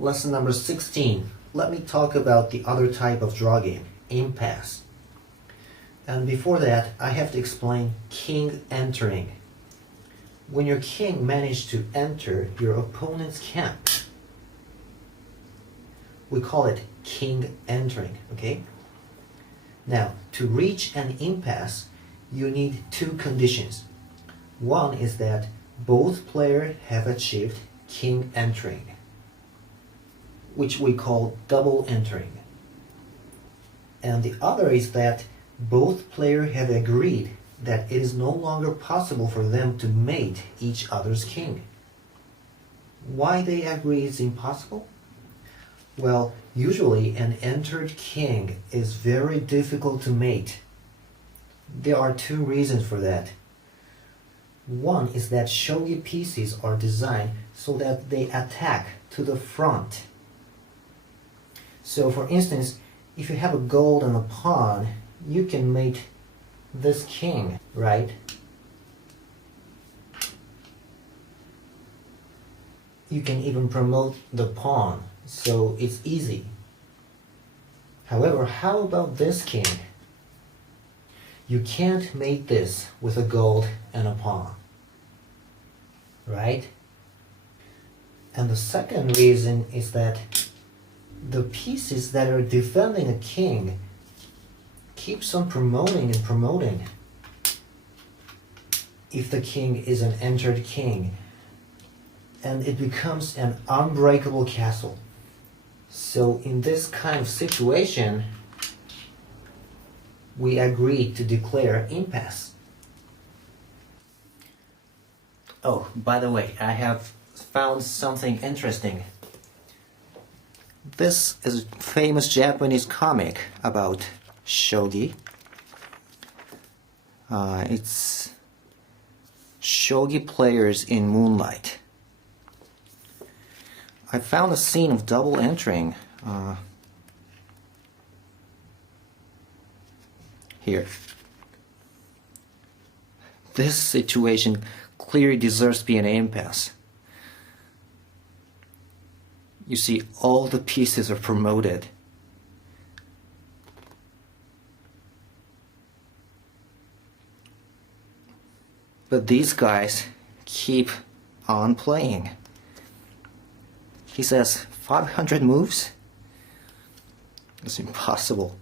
Lesson number 16. Let me talk about the other type of draw game, Impasse. And before that, I have to explain king entering. When your king managed to enter your opponent's camp, we call it king entering, okay? Now, to reach an impasse, you need two conditions. One is that both players have achieved king entering, which we call double entering. And the other is that both players have agreed that it is no longer possible for them to mate each other's king. Why they agree it's impossible? Well, usually an entered king is very difficult to mate. There are two reasons for that. One is that shogi pieces are designed so that they attack to the front. So for instance, if you have a gold and a pawn, you can mate this king, right? You can even promote the pawn, so it's easy. However, how about this king? You can't mate this with a gold and a pawn, right? And the second reason is that the pieces that are defending a king keeps on promoting and promoting. If the king is an entered king, and it becomes an unbreakable castle. So in this kind of situation, we agreed to declare impasse. Oh, by the way, I have found something interesting. This is a famous Japanese comic about shogi. It's shogi players in moonlight. I found a scene of double entering here. This situation clearly deserves to be an impasse. You see, all the pieces are promoted. But these guys keep on playing. He says 500 moves? It's impossible.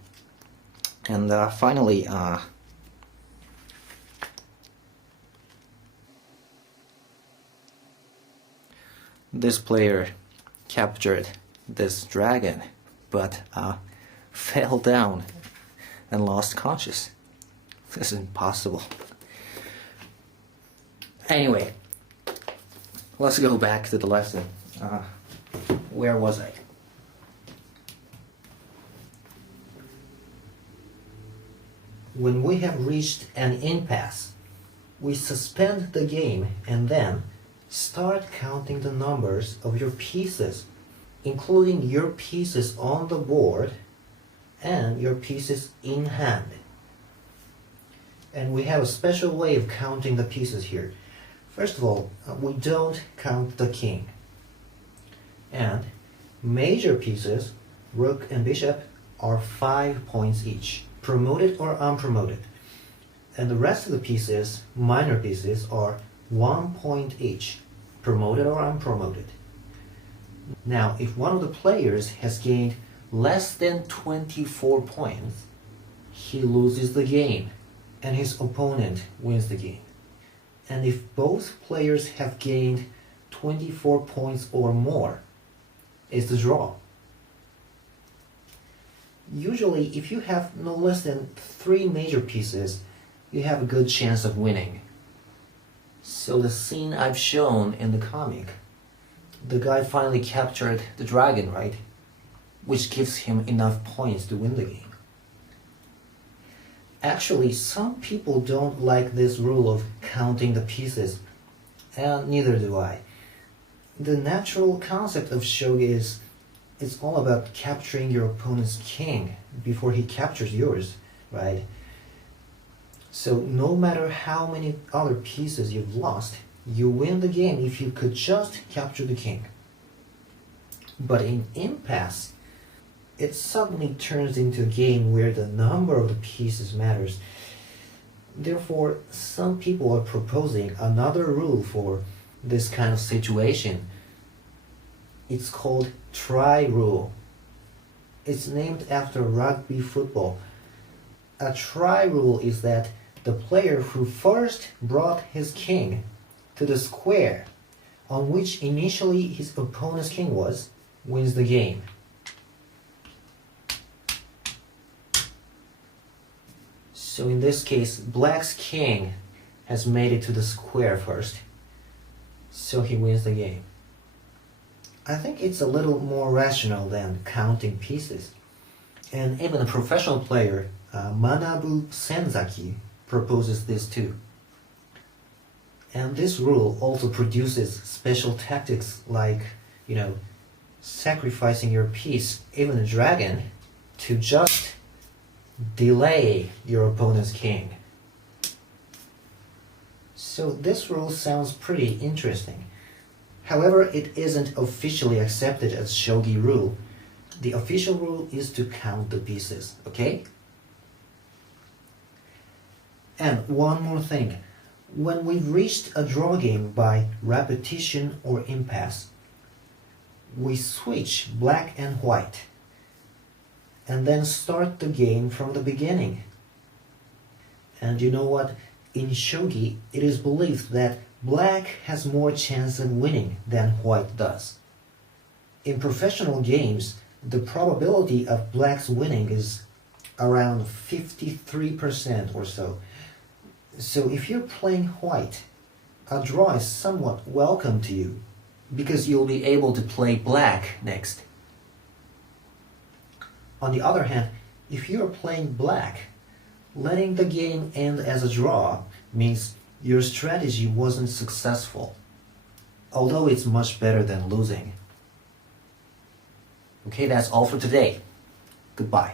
And finally, this player captured this dragon, but fell down and lost conscious. This is impossible. Anyway, let's go back to the lesson. Where was I? When we have reached an impasse, we suspend the game and then start counting the numbers of your pieces, including your pieces on the board and your pieces in hand. And we have a special way of counting the pieces here. First of all, we don't count the king. And major pieces, rook and bishop, are 5 points each, promoted or unpromoted. And the rest of the pieces, minor pieces, are 1 point each, promoted or unpromoted. Now, if one of the players has gained less than 24 points, he loses the game, and his opponent wins the game. And if both players have gained 24 points or more, it's the draw. Usually, if you have no less than 3 major pieces, you have a good chance of winning. So the scene I've shown in the comic, the guy finally captured the dragon, right? Which gives him enough points to win the game. Actually, some people don't like this rule of counting the pieces, and neither do I. The natural concept of shogi is it's all about capturing your opponent's king before he captures yours, right? So no matter how many other pieces you've lost, you win the game if you could just capture the king. But in Impasse, it suddenly turns into a game where the number of the pieces matters. Therefore, some people are proposing another rule for this kind of situation. It's called try rule. It's named after rugby football. A try rule is that the player who first brought his king to the square on which initially his opponent's king was, wins the game. So in this case, black's king has made it to the square first, so he wins the game. I think it's a little more rational than counting pieces. And even a professional player, Manabu Senzaki, proposes this too. And this rule also produces special tactics like, sacrificing your piece, even a dragon, to just delay your opponent's king. So this rule sounds pretty interesting. However, it isn't officially accepted as Shogi rule. The official rule is to count the pieces, okay? And one more thing. When we've reached a draw game by repetition or impasse, we switch black and white and then start the game from the beginning. And you know what? In Shogi, it is believed that black has more chance of winning than white does. In professional games, the probability of black's winning is around 53% or so. So if you're playing white, a draw is somewhat welcome to you because you'll be able to play black next. On the other hand, if you're playing black, letting the game end as a draw means your strategy wasn't successful, although it's much better than losing. Okay, that's all for today. Goodbye.